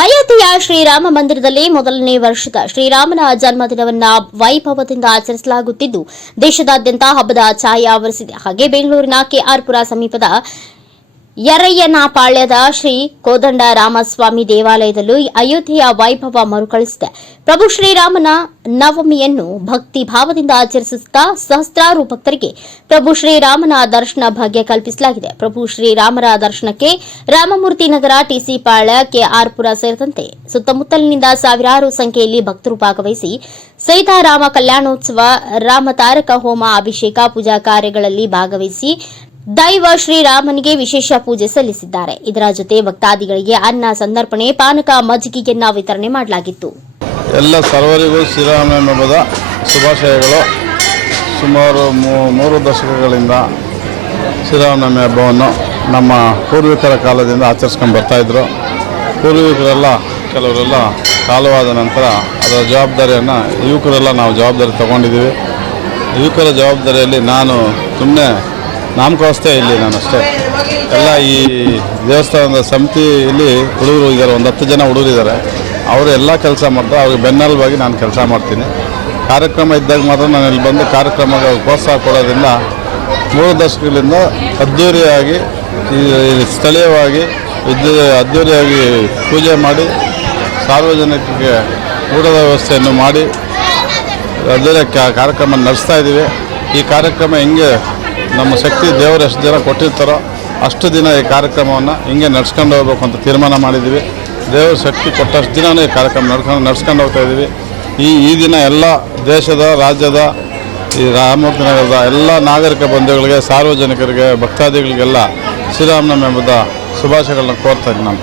ಅಯೋಧ್ಯೆಯ ಶ್ರೀರಾಮ ಮಂದಿರದಲ್ಲಿ ಮೊದಲನೇ ವರ್ಷದ ಶ್ರೀರಾಮನ ಜನ್ಮದಿನವನ್ನ ವೈಭವದಿಂದ ಆಚರಿಸಲಾಗುತ್ತಿದ್ದು, ದೇಶದಾದ್ಯಂತ ಹಬ್ಬದ ಛಾಯೆ ಆವರಿಸಿದೆ. ಹಾಗೆ ಬೆಂಗಳೂರಿನ ಕೆಆರ್ಪುರ ಸಮೀಪದ ಯರಯ್ಯನಪಾಳ್ಯದ ಶ್ರೀ ಕೋದಂಡ ರಾಮಸ್ವಾಮಿ ದೇವಾಲಯದಲ್ಲೂ ಅಯೋಧ್ಯೆಯ ವೈಭವ ಮರುಕಳಿಸಿದೆ. ಪ್ರಭು ಶ್ರೀರಾಮನ ನವಮಿಯನ್ನು ಭಕ್ತಿ ಭಾವದಿಂದ ಆಚರಿಸುತ್ತಾ ಸಹಸ್ರಾರು ಭಕ್ತರಿಗೆ ಪ್ರಭು ಶ್ರೀರಾಮನ ದರ್ಶನ ಭಾಗ್ಯ ಕಲ್ಪಿಸಲಾಗಿದೆ. ಪ್ರಭು ಶ್ರೀರಾಮರ ದರ್ಶನಕ್ಕೆ ರಾಮಮೂರ್ತಿ ನಗರ ಟಿಸಿ ಪಾಳ್ಯ ಕೆಆರ್ಪುರ ಸೇರಿದಂತೆ ಸುತ್ತಮುತ್ತಲಿನಿಂದ ಸಾವಿರಾರು ಸಂಖ್ಯೆಯಲ್ಲಿ ಭಕ್ತರು ಭಾಗವಹಿಸಿ ಸೀತಾರಾಮ ಕಲ್ಯಾಣೋತ್ಸವ ರಾಮತಾರಕ ಹೋಮ ಅಭಿಷೇಕ, ಪೂಜಾ ಕಾರ್ಯಗಳಲ್ಲಿ ಭಾಗವಹಿಸಿ ದೈವ ಶ್ರೀರಾಮನಿಗೆ ವಿಶೇಷ ಪೂಜೆ ಸಲ್ಲಿಸಿದ್ದಾರೆ. ಇದರ ಜೊತೆ ಭಕ್ತಾದಿಗಳಿಗೆ ಅನ್ನ, ಸಂದರ್ಪಣೆ, ಪಾನಕ, ಮಜ್ಜಿಗೆಯನ್ನ ವಿತರಣೆ ಮಾಡಲಾಗಿತ್ತು. ಎಲ್ಲ ಸರ್ವರಿಗೂ ಶ್ರೀರಾಮನವಮಿ ಹಬ್ಬದ ಶುಭಾಶಯಗಳು. ಸುಮಾರು ಮೂರು ದಶಕಗಳಿಂದ ಶ್ರೀರಾಮನವಮಿ ಹಬ್ಬವನ್ನು ನಮ್ಮ ಪೂರ್ವಿಕರ ಕಾಲದಿಂದ ಆಚರಿಸ್ಕೊಂಡು ಬರ್ತಾಯಿದ್ರು ಪೂರ್ವಿಕರೆಲ್ಲ, ಕೆಲವರೆಲ್ಲ ಕಾಲವಾದ ನಂತರ ಅದರ ಜವಾಬ್ದಾರಿಯನ್ನು ಯುವಕರೆಲ್ಲ ನಾವು ಜವಾಬ್ದಾರಿ ತಗೊಂಡಿದ್ದೀವಿ. ಯುವಕರ ಜವಾಬ್ದಾರಿಯಲ್ಲಿ ನಾನು ಸುಮ್ಮನೆ ನಾಮಕಾವಸ್ಥೆ ಇಲ್ಲಿ, ನಾನು ಅಷ್ಟೇ. ಎಲ್ಲ ಈ ದೇವಸ್ಥಾನದ ಸಮಿತಿಯಲ್ಲಿ ಹುಡುಗರು ಇದ್ದಾರೆ, ಒಂದು ಹತ್ತು ಜನ ಹುಡುಗರು ಇದ್ದಾರೆ. ಅವರು ಎಲ್ಲ ಕೆಲಸ ಮಾಡ್ತಾರೆ, ಅವ್ರಿಗೆ ಬೆನ್ನೆಲುಬಾಗಿ ನಾನು ಕೆಲಸ ಮಾಡ್ತೀನಿ. ಕಾರ್ಯಕ್ರಮ ಇದ್ದಾಗ ಮಾತ್ರ ನಾನು ಇಲ್ಲಿ ಬಂದು ಕಾರ್ಯಕ್ರಮಕ್ಕೆ ಪ್ರೋತ್ಸಾಹ ಕೊಡೋದ್ರಿಂದ ಮೂರು ದಶಕಗಳಿಂದ ಅದ್ಧೂರಿಯಾಗಿ ಸ್ಥಳೀಯವಾಗಿ ವಿದ್ಯು ಅದ್ಧೂರಿಯಾಗಿ ಪೂಜೆ ಮಾಡಿ, ಸಾರ್ವಜನಿಕರಿಗೆ ಊಟದ ವ್ಯವಸ್ಥೆಯನ್ನು ಮಾಡಿ ಅದರ ಕಾರ್ಯಕ್ರಮ ನಡೆಸ್ತಾ ಇದ್ದೀವಿ. ಈ ಕಾರ್ಯಕ್ರಮ ಹೆಂಗೆ ನಮ್ಮ ಶಕ್ತಿ ದೇವರು ಎಷ್ಟು ಜನ ಕೊಟ್ಟಿರ್ತಾರೋ ಅಷ್ಟು ದಿನ ಈ ಕಾರ್ಯಕ್ರಮವನ್ನು ಹಿಂಗೆ ನಡ್ಸ್ಕೊಂಡು ಹೋಗ್ಬೇಕು ಅಂತ ತೀರ್ಮಾನ ಮಾಡಿದ್ದೀವಿ. ದೇವ್ರ ಶಕ್ತಿ ಕೊಟ್ಟಷ್ಟು ದಿನವೂ ಈ ಕಾರ್ಯಕ್ರಮ ನಡ್ಕೊಂಡು ನಡ್ಸ್ಕೊಂಡು ಹೋಗ್ತಾ ಇದ್ದೀವಿ. ಈ ಈ ದಿನ ಎಲ್ಲ ದೇಶದ, ರಾಜ್ಯದ, ಈ ರಾಮಮೂರ್ತಿನಗರದ ಎಲ್ಲ ನಾಗರಿಕ ಬಂಧುಗಳಿಗೆ, ಸಾರ್ವಜನಿಕರಿಗೆ, ಭಕ್ತಾದಿಗಳಿಗೆಲ್ಲ ಶ್ರೀರಾಮನವಮಿ ಎಂಬುದ ಶುಭಾಶಯಗಳನ್ನ ಕೋರ್ತಾ ಇದ್ದೀನಿ ನಾನು